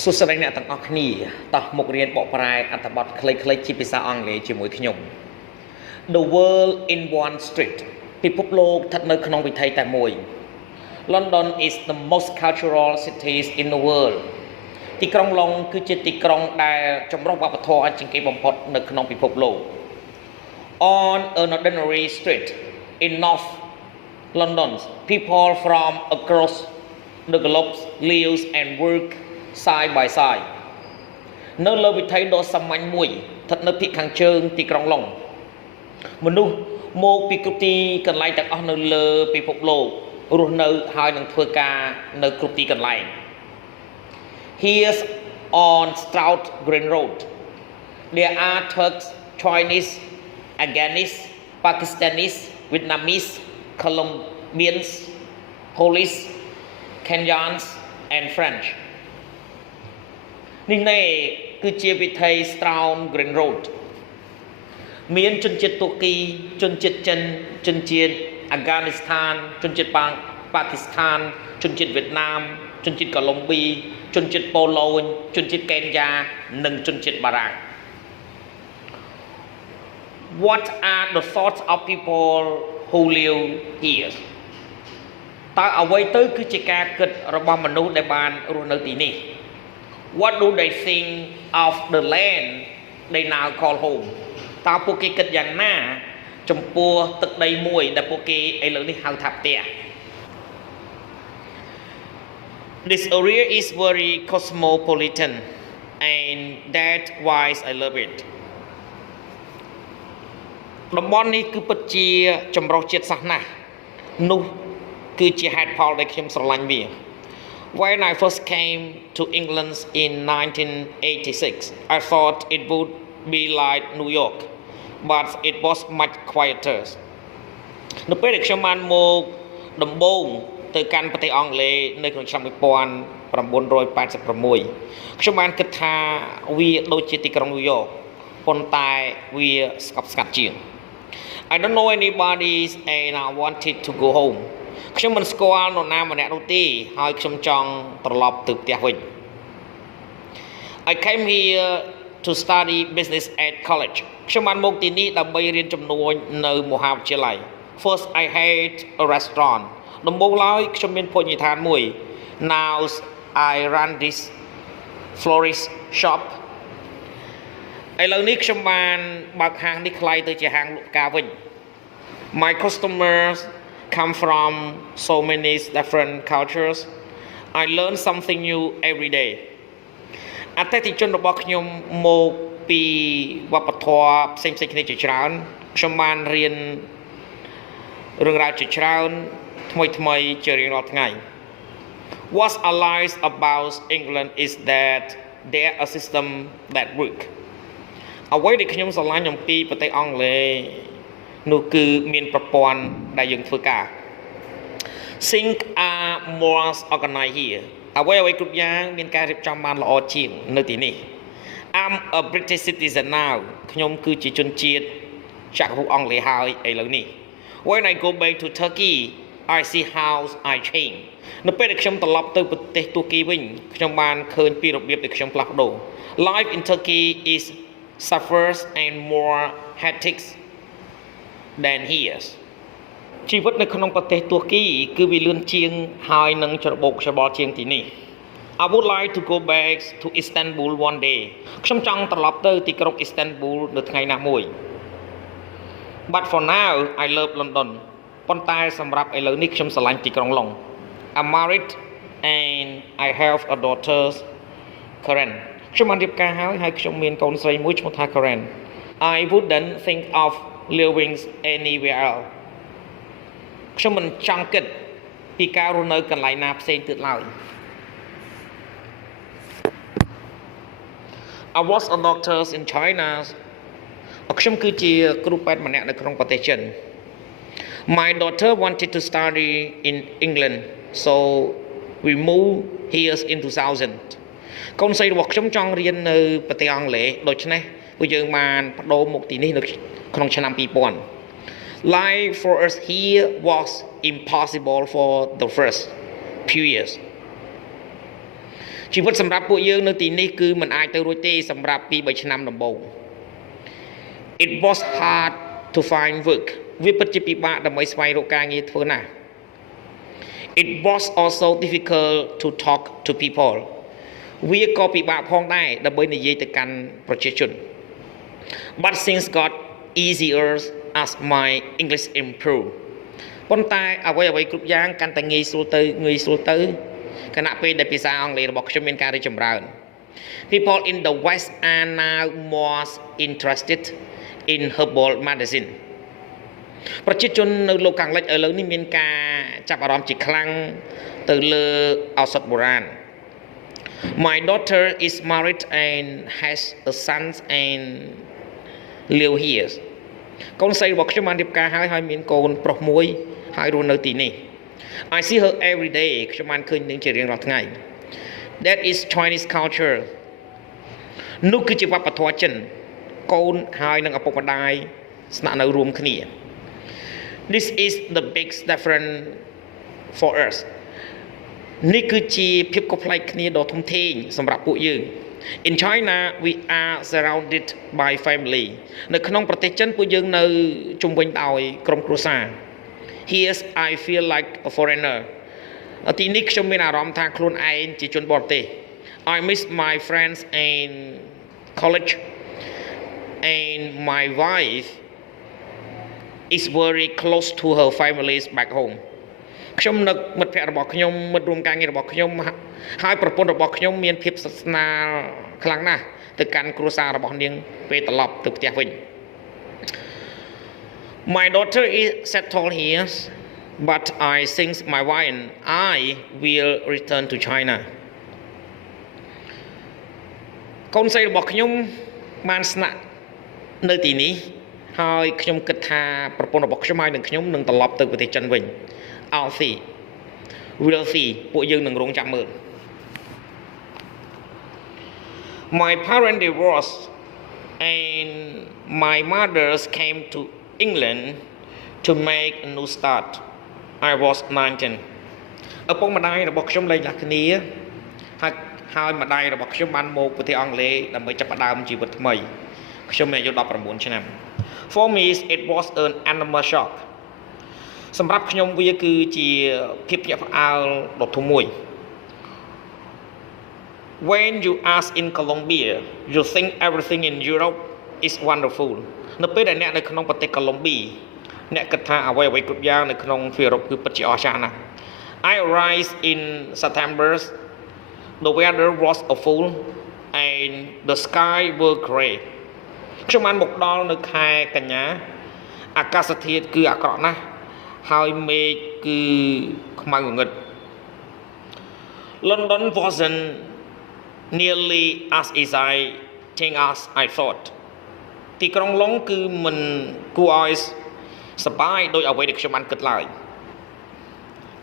សួស្តីអ្នកទាំងអស់គ្នាតោះមករៀនបកប្រែអត្ថបទខ្លីៗជាភាសាអង់គ្លេសជាមួយខ្ញុំ The world in one street ពិភពលោកស្ថិតនៅក្នុងវិថីតែមួយ London is the most cultural city in the world ទីក្រុងឡុងគឺជាទីក្រុងដែលចម្រុះវប្បធម៌ជាងគេបំផុតនៅក្នុងពិភពលោក On an ordinary street in North London people from across the globe live and work side by side នៅលើវិថីដ៏សាមញ្ញមួយស្ថិតនៅភាគខាងជើងទីក្រុងឡុងមនុស្សមកពីគ្រប់ទីកន្លែងទាំងអស់នៅលើពិភពលោករស់នៅហើយនឹងធ្វើការនៅគ្រប់ទីកន្លែង Here's on Stroud Green Road there are Turks, Chinese, Afghanis, Pakistanis, Vietnamese, Colombians, Polish, Kenyans and French នេះណែគឺជាវិថី Stroud Green Road មានជនជាតិទូគីជនជាតិចិនជនជាតិអាហ្គានីស្ថានជនជាតិប៉ាគីស្ថានជនជាតិវៀតណាមជនជាតិកូឡុំប៊ីជនជាតិប៉ូឡូញជនជាតិកេនយ៉ានិងជនជាតិបារាំង What are the thoughts of people who live here តើអ្វីទៅគឺជាការគិតរបស់មនុស្សដែលបានរស់នៅទីនេះ What do they think of the land they now call home តើពួកគេគិតយ៉ាងណាចំពោះទឹកដីមួយដែលពួកគេឥឡូវនេះហៅថាផ្ទះ This area is very cosmopolitan and that's why I love it តំបន់នេះគឺពិតជាចម្រុះជាតិសាសន៍ណាស់នោះគឺជាហេតុផលដែលខ្ញុំស្រឡាញ់វា When I first came to England in 1986 I thought it would be like New York but it was much quieter នៅពេលដែលខ្ញុំបានមកដំបូងទៅកាន់ប្រទេសអង់គ្លេសនៅក្នុងឆ្នាំ1986ខ្ញុំបានគិតថាវាដូចជាទីក្រុងញូវយ៉កប៉ុន្តែវាស្កប់ស្ងាត់ជាង I don't know anybody and I wanted to go home ខ្ញុំមិនស្គាល់នរណាម្នាក់នោះទេហើយខ្ញុំចង់ត្រឡប់ទៅផ្ទះវិញ I came here to study business at college ខ្ញុំបានមកទីនេះដើម្បីរៀនជំនួញនៅមហាវិទ្យាល័យ First I had a restaurant ដំបូងឡើយខ្ញុំមានភោជនីយដ្ឋានមួយ Now I run this florist shop ឥឡូវនេះខ្ញុំបានបើកហាងនេះខ្ល้ายទៅជាហាងលក់ផ្កាវិញ My customers come from so many different cultures I learn something new every day អតិថិជនរបស់ខ្ញុំមកពីវប្បធម៌ផ្សេងៗគ្នាជាច្រើនខ្ញុំបានរៀនរឿងរ៉ាវជាច្រើនថ្មីៗជារៀងរាល់ថ្ងៃ What I like about England is that there a system that work អ្វីដែលខ្ញុំស្រឡាញ់អំពីប្រទេសអង់គ្លេសនោះគឺមានប្រព័ន្ធដែលយើងធ្វើការ Things are more organized here អ្វីគ្រប់យ៉ាងមានការរៀបចំបានល្អជាងនៅទីនេះ I'm a British citizen now ខ្ញុំគឺជាជនជាតិចក្រភពអង់គ្លេសហើយឥឡូវនេះ When I go back to Turkey I see how I change នៅពេលដែលខ្ញុំត្រឡប់ទៅប្រទេសទូគីវិញខ្ញុំបានឃើញពីរបៀបដែលខ្ញុំផ្លាស់ប្ដូរ Life in Turkey is suffers and more hectic than here ជីវិតនៅក្នុងប្រទេសទួរគីគឺវាលឿនជាងហើយនឹងច្របូកច្របល់ជាងទីនេះ I would like to go back to Istanbul one day ខ្ញុំចង់ត្រឡប់ទៅទីក្រុង Istanbul នៅថ្ងៃណាមួយ But for now I love London ប៉ុន្តែសម្រាប់ឥឡូវនេះខ្ញុំស្រឡាញ់ទីក្រុងឡុង I'm married and I have a daughter Karen ខ្ញុំបានរៀបការហើយខ្ញុំមានកូនស្រីមួយឈ្មោះថា Karen I wouldn't think of living anywhere else ខ្ញុំមិនចង់គិតពីការរស់នៅកន្លែងណាផ្សេងទៀតឡើយ I was a doctor in China ខ្ញុំគឺជាគ្រូពេទ្យម្នាក់នៅក្នុងប្រទេសចិន My daughter wanted to study in England so we moved here in 2000 កូនស្រីរបស់ខ្ញុំចង់រៀននៅប្រទេសអង់គ្លេសដូច្នេះពួកយើងបានបដូរមកទីនេះនៅក្នុងឆ្នាំ2000 Life for us here was impossible for the first few years ជីវិតសម្រាប់ពួកយើងនៅទីនេះគឺមិនអាចទៅរួចទេសម្រាប់ពី3ឆ្នាំដំបូង It was hard to find work វាពិតជាពិបាកដើម្បីស្វែងរកការងារធ្វើណាស់ It was also difficult to talk to people វាក៏ពិបាកផងដែរដើម្បីនិយាយទៅកាន់ប្រជាជន But things got easier as my English improved ប៉ុន្តែអ្វីគ្រប់យ៉ាងកាន់តែងាយស្រួលទៅខណៈពេលដែលភាសាអង់គ្លេសរបស់ខ្ញុំមានការរីកចម្រើន People in the West are now more interested in herbal medicine ប្រជាជននៅលោកខាងលិចឥឡូវនេះមានការចាប់អារម្មណ៍ជាខ្លាំងទៅលើឱសថបុរាណ My daughter is married and has a son and live here កូនស្រីរបស់ខ្ញុំបានរៀបការហើយមានកូនប្រុសមួយហើយរស់នៅទីនេះ I see her every day ខ្ញុំបានឃើញនឹងជារៀងរាល់ថ្ងៃ That is Chinese culture នោះគឺជាវប្បធម៌ចិនកូនហើយនឹងឪពុកម្ដាយស្នាក់នៅរួមគ្នា This is the big difference for us នេះគឺជាភាពខុសប្លែកគ្នាដ៏ធំធេងសម្រាប់ពួកយើង In China we are surrounded by family នៅក្នុងប្រទេសចិនពួកយើងនៅជុំវិញដោយក្រុមគ្រួសារ Here I feel like a foreigner ទីនេះខ្ញុំមានអារម្មណ៍ថាខ្លួនឯងជាជនបរទេស I miss my friends and college and my wife is very close to her families back home ខ្ញុំនឹកមិត្តភ័ក្តិរបស់ខ្ញុំមិត្តរួមការងាររបស់ខ្ញុំហើយប្រពន្ធរបស់ខ្ញុំមានភាពស្និទ្ធស្នាលខ្លាំងណាស់ទៅកាន់គ្រួសាររបស់នាងពេលត្រឡប់ទៅផ្ទះវិញ My daughter is settled here but I think my wife and I will return to China កូនស្រីរបស់ខ្ញុំបានស្នាក់នៅទីនេះហើយខ្ញុំគិតថាប្រពន្ធរបស់ខ្ញុំហើយនឹងខ្ញុំនឹងត្រឡប់ទៅប្រទេសចិនវិញ I'll see we'll see ពួកយើងនឹងរងចាំមើល My parents divorced and my mother came to England to make a new start I was 19 ឪពុកម្ដាយរបស់ខ្ញុំលែងលាគ្នាហើយម្ដាយរបស់ខ្ញុំបានមកប្រទេសអង់គ្លេសដើម្បីចាប់ផ្ដើមជីវិតថ្មីខ្ញុំមានអាយុ19ឆ្នាំ For me it was an animal shock សម្រាប់ខ្ញុំវាគឺជាភាពភ្ញាក់ផ្អើលដ៏ធំមួយ When you are in Colombia you think everything in Europe is wonderful នៅពេលដែលអ្នកនៅក្នុងប្រទេសកូឡុំប៊ីអ្នកគិតថាអ្វីគ្រប់យ៉ាងនៅក្នុងអឺរ៉ុបគឺពិតជាអស្ចារ្យណាស់ I arrived in September the weather was awful and the sky were gray ខ្ញុំបានមកដល់នៅខែកញ្ញាអាកាសធាតុគឺអាក្រក់ណាស់ហើយមេឃគឺខ្មៅងងឹត London wasn't nearly as exciting as I thought ទីក្រុងឡុងគឺមិនគួរឲ្យសប្បាយដោយអ្វីដែលខ្ញុំបានគិតឡើយ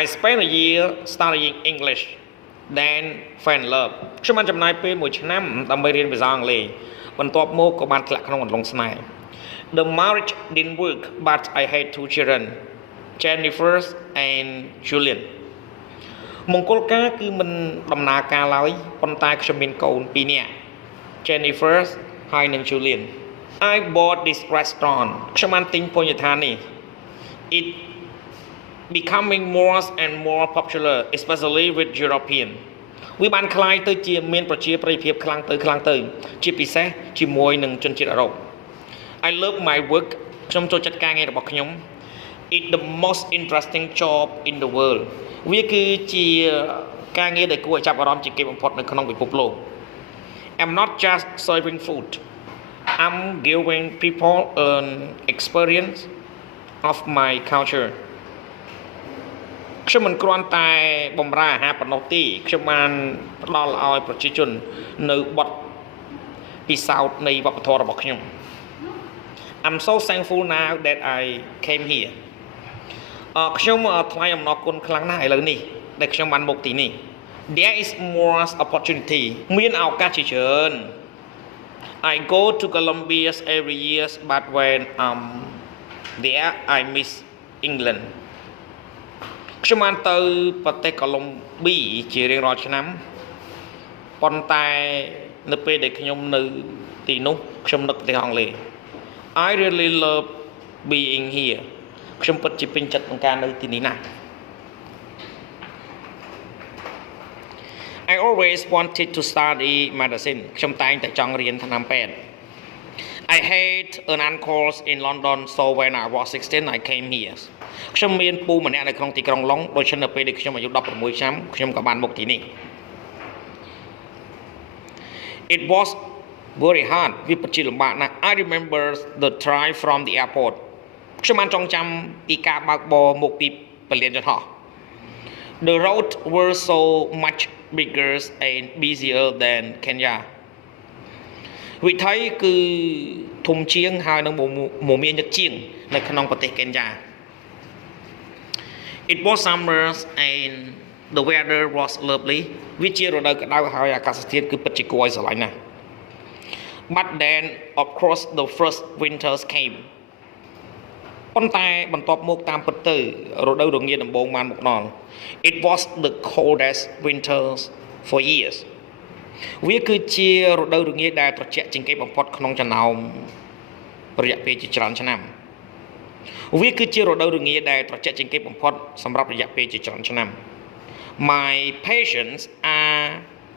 I spent a year studying English then fell in love ខ្ញុំបានចំណាយពេល1ឆ្នាំដើម្បីរៀនភាសាអង់គ្លេសបន្ទាប់មកក៏បានធ្លាក់ក្នុងអន្លង់ស្នេហ៍ The marriage didn't work but I had 2 children Jennifer and Julian មង្គលការគឺមិនដំណើរការឡើយប៉ុន្តែខ្ញុំមានកូន2នាក់ Jennifer ហើយនិង Julian I bought this restaurant ខ្ញុំបានទិញភោជនីយដ្ឋាននេះ It becoming more and more popular especially with European វាបានคล้ายទៅជាមានប្រជាប្រិយភាពខ្លាំងទៅជាពិសេសជាមួយនឹងជនជាតិអឺរ៉ុប I love my work ខ្ញុំចូលចិត្តការងាររបស់ខ្ញុំ It's the most interesting job in the world វាគឺជាការងារដែលគួរឲ្យចាប់អារម្មណ៍ជាងគេបំផុតនៅក្នុងពិភពលោក I'm not just serving food I'm giving people an experience of my culture ខ្ញុំមិនគ្រាន់តែបម្រើអាហារប៉ុណ្ណោះទេខ្ញុំបានផ្ដល់ឲ្យប្រជាជននៅបទពិសោធន៍នៃវប្បធម៌របស់ខ្ញុំ I'm so thankful now that I came here ខ្ញុំថ្លែងអំណរគុណខ្លាំងណាស់ឥឡូវនេះដែលខ្ញុំបានមកទីនេះ There is more opportunity មានឱកាសជាច្រើន I go to Colombia every year but when there I miss England ខ្ញុំបានទៅប្រទេសកូឡុំប៊ីជារៀងរាល់ឆ្នាំ ប៉ុន្តែនៅពេលដែលខ្ញុំនៅទីនោះខ្ញុំនឹកប្រទេសអង់គ្លេស I really love being here ខ្ញុំពិតជាពេញចិត្តក្នុងការនៅទីនេះណាស់ I always wanted to study medicine ខ្ញុំតែងតែចង់រៀនថ្នាំពេទ្យ I had an uncle in London so when I was 16 I came here ខ្ញុំមានពូម្នាក់នៅក្នុងទីក្រុងឡុងដូច្នេះនៅពេលដែលខ្ញុំអាយុ16ឆ្នាំខ្ញុំក៏បានមកទីនេះ It was very hard វាពិតជាលំបាកណាស់ I remember the drive from the airport ខ្ញុំបានចងចាំពីការបើកបរមកពីពលានយន្តហោះ The road were so much bigger and busier than Kenya វិថីគឺធំជាងហើយនឹងមមាញឹកជាងនៅក្នុងប្រទេសកេនយ៉ា It was summer and the weather was lovely វាជារដូវក្តៅហើយអាកាសធាតុគឺពិតជាគួរឲ្យស្រឡាញ់ណាស់ But then of course the first winters came ប៉ុន្តែបន្ទាប់មកតាមពិតទៅរដូវរងាដំបូងបានមកដល់ It was the coldest winters for years វាគឺជារដូវរងាដែលត្រជាក់ជាងគេបំផុតក្នុងចំណោមរយៈពេលជាច្រើនឆ្នាំវាគឺជារដូវរងាដែលត្រជាក់ជាងគេបំផុតសម្រាប់រយៈពេលជាច្រើនឆ្នាំ My patients are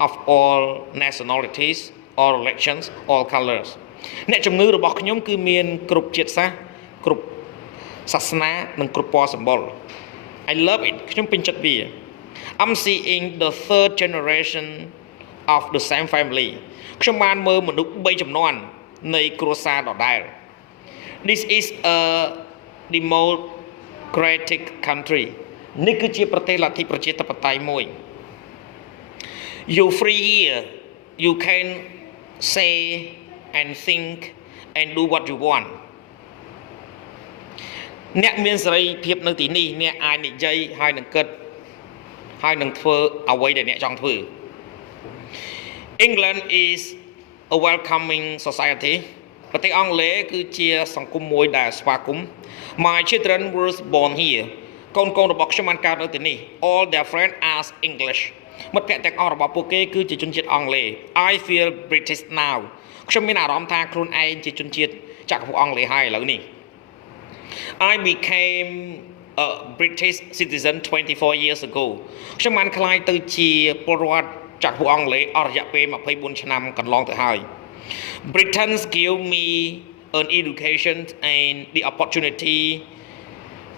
of all nationalities all religions all colors អ្នកជំងឺរបស់ខ្ញុំគឺមានគ្រប់ជាតិសាសន៍គ្រប់សាសនានិងគ្រប់ពណ៌សម្បុរ I love it ខ្ញុំពេញចិត្តវា I'm seeing the third generation of the same family ខ្ញុំបានមើលមនុស្ស3ជំនាន់នៃគ្រួសារដដែល This is a democratic country នេះគឺជាប្រទេសលទ្ធិប្រជាធិបតេយ្យមួយ You free here you can say and think and do what you want អ្នកមានសេរីភាពនៅទីនេះអ្នកអាចនិយាយហើយនឹងគិតហើយនឹងធ្វើអ្វីដែលអ្នកចង់ធ្វើ England is a welcoming society ប្រទេសអង់គ្លេសគឺជាសង្គមមួយដែលស្វាគមន៍ My children were born here កូនរបស់ខ្ញុំបានកើតនៅទីនេះ All their friends are English មិត្តភក្តិទាំងអស់របស់ពួកគេគឺជាជនជាតិអង់គ្លេស I feel British now ខ្ញុំមានអារម្មណ៍ថាខ្លួនឯងជាជនជាតិចក្រភពអង់គ្លេសហើយឥឡូវនេះ I became a British citizen 24 years ago ខ្ញុំបានក្លាយទៅជាពលរដ្ឋចក្រភពអង់គ្លេសអស់រយៈពេល24ឆ្នាំកន្លងទៅហើយ Britons give me an education and the opportunity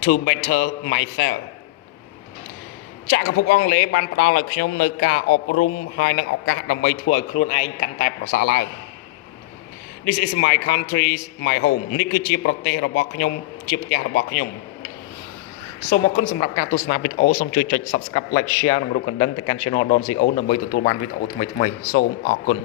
to better myself ចក្រភពអង់គ្លេសបានផ្ដល់ឲ្យខ្ញុំនៅការអប់រំហើយនិងឱកាសដើម្បីធ្វើឲ្យខ្លួនឯងកាន់តែប្រសើរឡើង This is my country my home នេះគឺជាប្រទេសរបស់ខ្ញុំជាផ្ទះរបស់ខ្ញុំសូមអរគុណសម្រាប់ការទស្សនាវីដេអូសូមជួយចុច Subscribe Like Share និងរូបកណ្ដឹងទៅកាន់ Channel Don CO ដើម្បីទទួលបានវីដេអូថ្មីៗសូមអរគុណ